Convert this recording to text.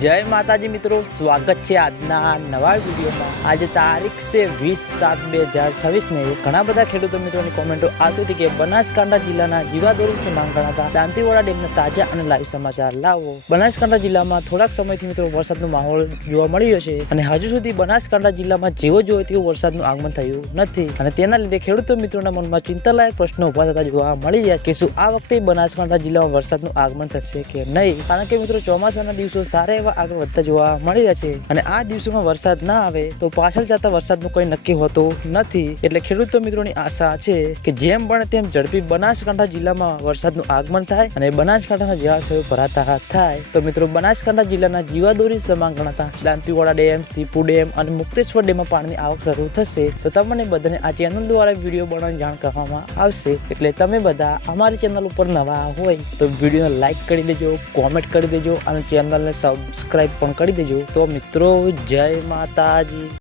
જય માતાજી મિત્રો, સ્વાગત છે આજના નવા વિડીયોમાં। આજે તારીખ છે 20/7/2026 ને ઘણા બધા ખેડૂતો મિત્રોની કોમેન્ટો આવતી હતી કે બનાસકાંઠા જિલ્લાના જીવાદોરી વિશે માંગ ગણાતા દાંતીવાડા ડેમના તાજા અને લાઈવ સમાચાર લાવો। બનાસકાંઠા જિલ્લામાં થોડાક સમયથી મિત્રો વરસાદનો માહોલ જોવા મળી રહ્યો છે અને હજુ સુધી બનાસકાંઠા જિલ્લામાં જેવો જોઈએ તેવું વરસાદનું આગમન થયું નથી અને તેના લીધે ખેડૂતો મિત્રોના મનમાં ચિંતાલાયક પ્રશ્નો ઉભા થતા જોવા મળી રહ્યા કે શું આ વખતે બનાસકાંઠા જિલ્લામાં વરસાદનું આગમન થશે કે નહીં, કારણ કે મિત્રો ચોમાસાના દિવસો સારા એવા આગળ વધતા જોવા મળી રહ્યા છે અને આ દિવસોમાં વરસાદ ના આવે તો પાછળ જતા વરસાદનું કોઈ નક્કી હોતું નથી। એટલે ખેડૂતો મિત્રોની આશા છે કે જેમ બને તેમ ઝડપી બનાસકાંઠા જિલ્લામાં વરસાદનું આગમન થાય અને બનાસકાંઠાના જળાશયો ભરાતા થાય। તો મિત્રો બનાસકાંઠા જિલ્લાના જીવાદોરી સમાન ગણાતા દાંતીવાડા ડેમ, સીપુ ડેમ અને મુક્તેશ્વર ડેમમાં પાણીની આવક શરૂ થશે તો તમને બધાને આ ચેનલ દ્વારા વિડીયો બનાવવાની જાણ કરવામાં આવશે। એટલે તમે બધા અમારી ચેનલ ઉપર નવા હોય તો વિડીયોને લાઈક કરી દેજો, કોમેન્ટ કરી દેજો અને ચેનલને સબસ્ક્રાઇબ પણ કરી દેજો। તો મિત્રો જય માતાજી।